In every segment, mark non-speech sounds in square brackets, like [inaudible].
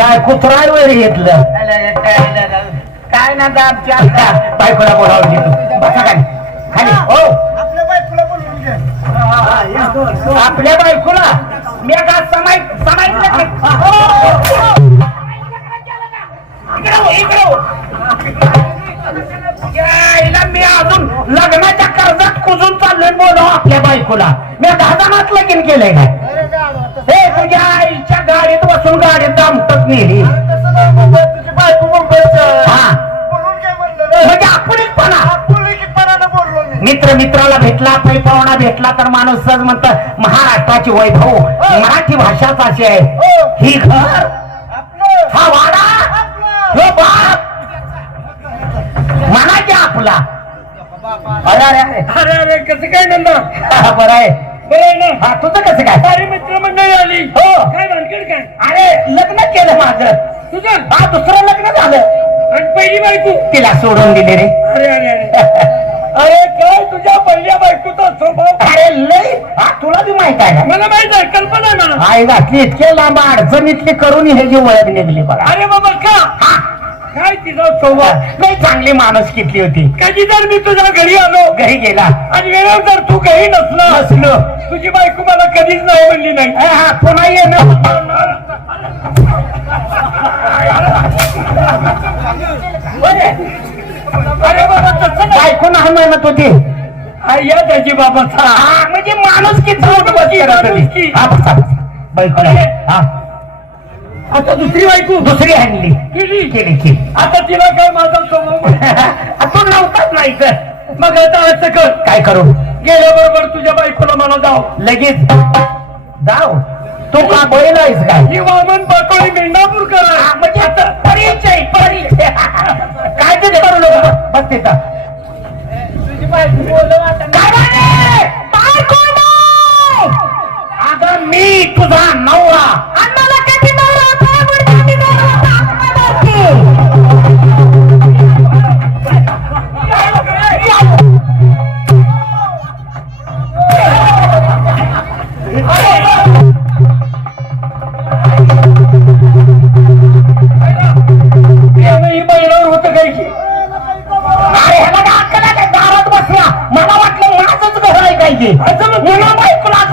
काय कुत्रा वगैरे घेतलं? काय ना दाबच्या बायकोला बोलावं घेतो बसा खाली. खाली. हो आपल्या बायकोला बोलवून घे. आपल्या बायकोला. मी आता समाय समाय बोलव आपल्या बायकोला. मी दहादानात लगीन केलंय काय? हे तुझ्या आईच्या गाडीत बसून गाडीत दामटत नेली. हा. म्हणजे मित्र मित्राला भेटला पैपावणा भेटला तर माणूस सहज म्हणत महाराष्ट्राची वैभव. मराठी भाषाच अशी आहे. ही. घर. आपलं. हा वाडा. हे बाप. म्हणा की आपला. अरे अरे अरे. अरे अरे कसं काय नंदा? हा, बरं आहे. बरं आहे ना? हा तुझं कसं काय? अरे मित्र मंडळी आली. हो. काय भानगड काय? अरे लग्न केलं माझं. तुझं? हा दुसरं लग्न झालं. आणि पहिली बायको? तिला सोडून दिले रे. अरे अरे अरे. [laughs] अरे काय तुझ्या पहिल्या बायकोचा स्वभाव? अरे लय. हा तुला बी माहीत आहे मला माहीत आहे कल्पना आहे मला आई घातली इतके लांब अडचणीतली करून हे जी ओळख निघली बघा. अरे बाबा काय तिचा स्वभाव लय चांगली माणूस कितली होती. कधी जर मी तुझ्या घरी आलो घरी गेला. आणि वेळेवर जर तू काही नसला नसलो. तुझी बायको मला कधीच नाही म्हणली नाही. हा, हा, पुन्हा ये ना. अरे बाबा तसं नाही. बायको नाही म्हणत होती. हा, या त्याची बाबा. हा म्हणजे माणूस किती होती. माणुसकी. हा, बसा, बसा. बायको हा. आता दुसरी बायको. दुसरी आणली. केली. केली केली. आता तिला काय माझा. [laughs] तू नव्हताच नाही तर मग आता असं कर. काय करू? गेल्याबरोबर तुझ्या बायकोला मला जाव. लगेच. जाऊ तू का बैल आहेस काय? ही वामन पाटोळी मेंढापूर करा. म्हणजे आता परिचय परिचय. काय ते करू नको? बस तिथं. तुझी बायको बोलव आता काय! अगं मी तुझा नवरा.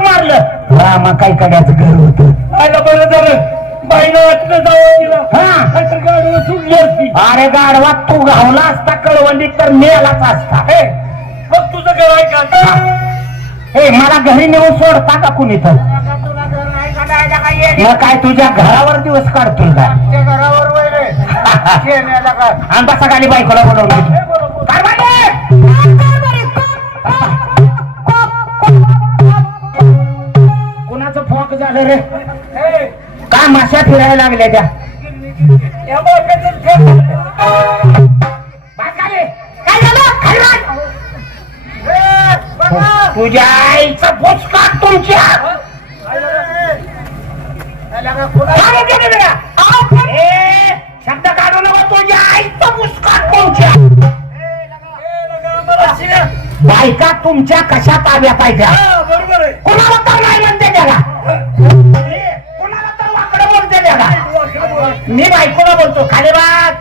मारलं. मग काय करायचं? घर होत. आयला बरं झालं. बाईनं वाटलं जावं तिला. हा. नाहीतर गाडीवर सुटली असती अरे गाडवा तू गावला असता तर मेलाच असता. हे, मग तुझं घर आहे का? हा. हे मला घरी नेऊन सोडता का कुणी तर मग काय तुझ्या घरावर दिवस काढतोय का? घरावर वैरे [laughs] आणि बसा खाली बायकोला बोलवून. काय? माश्या फिरायला लागल्या त्या. तुझ्या आईचं तुमच्या! शब्द काढू नका तुझ्या आईचं तुमच्या! बायका तुमच्या कशा ताब्यात आहे मी बायकोला बोलतो खाली बात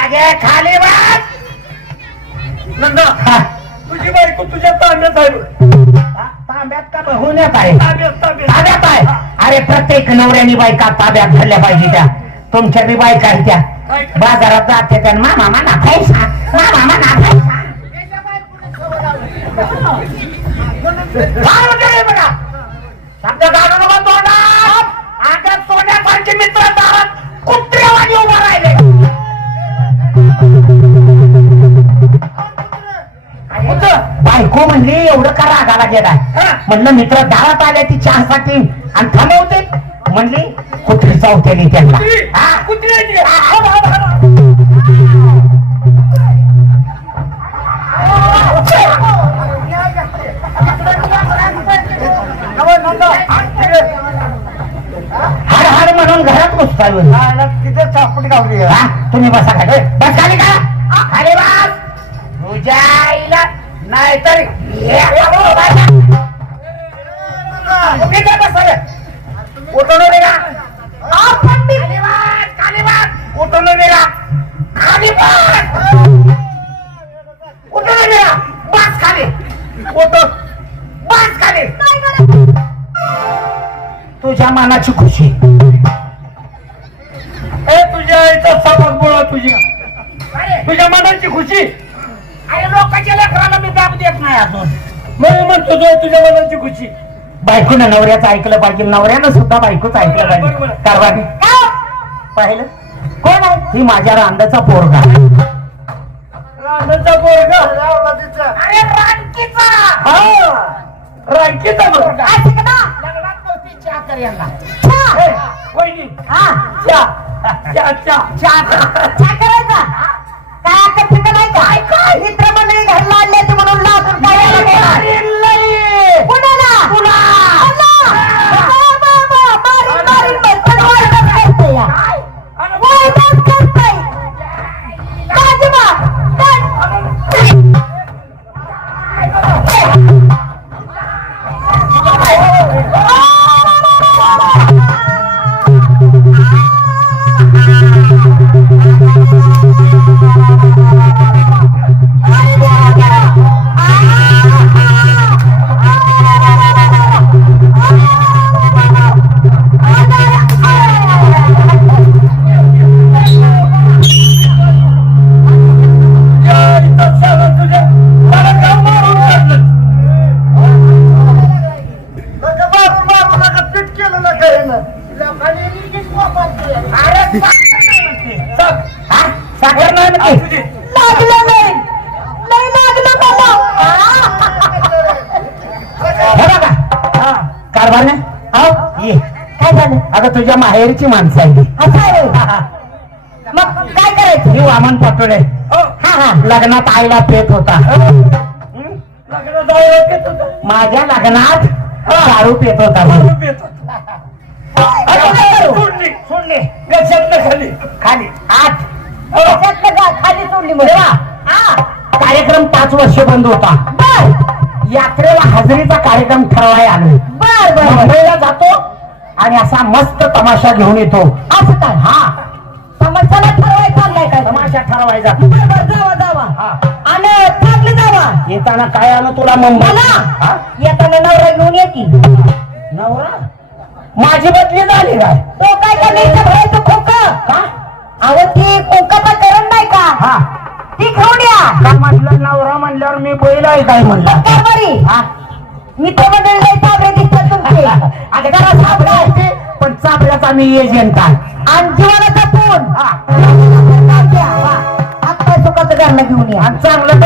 अगे खाली बात नंदा. तुझी बायको तुझ्या ताब्यात आहे. बघ. ताब्यात का बहुण्यात आहे? ताब्यात आहे? अरे प्रत्येक नवऱ्यानी बायका ताब्यात धरल्या पाहिजे त्या. तुमच्या बी बायका आहेत त्या. बाजारात जाते त्या. मामा म्हणा पैसा मामा म्हणा पैसा काय बघा. बायको म्हणली एवढं का रागाला गेलाय? म्हणलं मित्र दारात आले ती चहासाठी आणि थांबवते. म्हणली कुत्री चावतेली त्यांना. हा? हा, हा, हा, हा. हाड हाड म्हणून घरात घुसताय तिथे चापट गावली. तुम्ही बसा खाली. बस खाली का? नाही तर तुम्ही काय बसले उठून निघा आपण मी खाली बघ उठून निघा खाली बघ उठून निघा बस खाली उठून बस खाली तुझ्या मनाची खुशी ए तुझ्या आईचा सबक बोला तुझ्या तुझ्या मनाची खुशी अरे लोकांच्या लेकराला मी दाब देत नाही अजून. म्हणून म्हणतो तो तुझ्या मनाची खुशी. बायकोनं नवऱ्याचं ऐकलं पाहिजे. नवऱ्यानं सुद्धा बायकोच ऐकलं पाहिजे. बरोबर. कारभारी पाहिलं? कोण आहे? ही माझ्या रांदाचा पोरगा. रानाचा पोरगा? अरे रानकीचा! हा? रांकीचा पोरगा. लग्नात नव्हती चहा कर यांना ए, वहिनी. चा चा चा चहा. करायचा? काय आता तिथं नाही काय कारभार हो? ये. काय झालं? अगं तुझ्या माहेरची माणसं आहे? ती. मग काय करायचं? ही वामन पाटोळे. हो. हा हा. लग्नात आईला पेत होता. होता माझ्या लग्नात दारू पेत होता. काय करू? सोडली खाली. खाली. आठ हो. खाली सोडली कार्यक्रम पाच वर्ष बंद होता. बर यात्रेला हजेरीचा कार्यक्रम ठरवाय आलो बर बर मुंबईला जातो आणि असा मस्त तमाशा घेऊन येतो. असं काय हा. तमाशाला ठरवाय चाललाय काय? तमाशा बर बर जावा जावा. आणि चांगले जावा. येताना काय आलं तुला मुंबईला येताना नवरा घेऊन ये की. नवरा? माझी बदली झाली काय? तो काय करायचं भरायचं खोक अहो ती कोकाचा करण नाही का? हा. ती घेऊन या. काय म्हटलं? नवरा म्हणल्यावर मी बैल आहे काय म्हणलं? बरी मी तर मंडळी चाबरे दिसतात तुमचे. [laughs] आता जरा सापडायचे पण चाबऱ्याचा मी एजंट आहे. आणि जीवनाचा फोन आता सुखाचं घरनं घेऊन या. चांगलं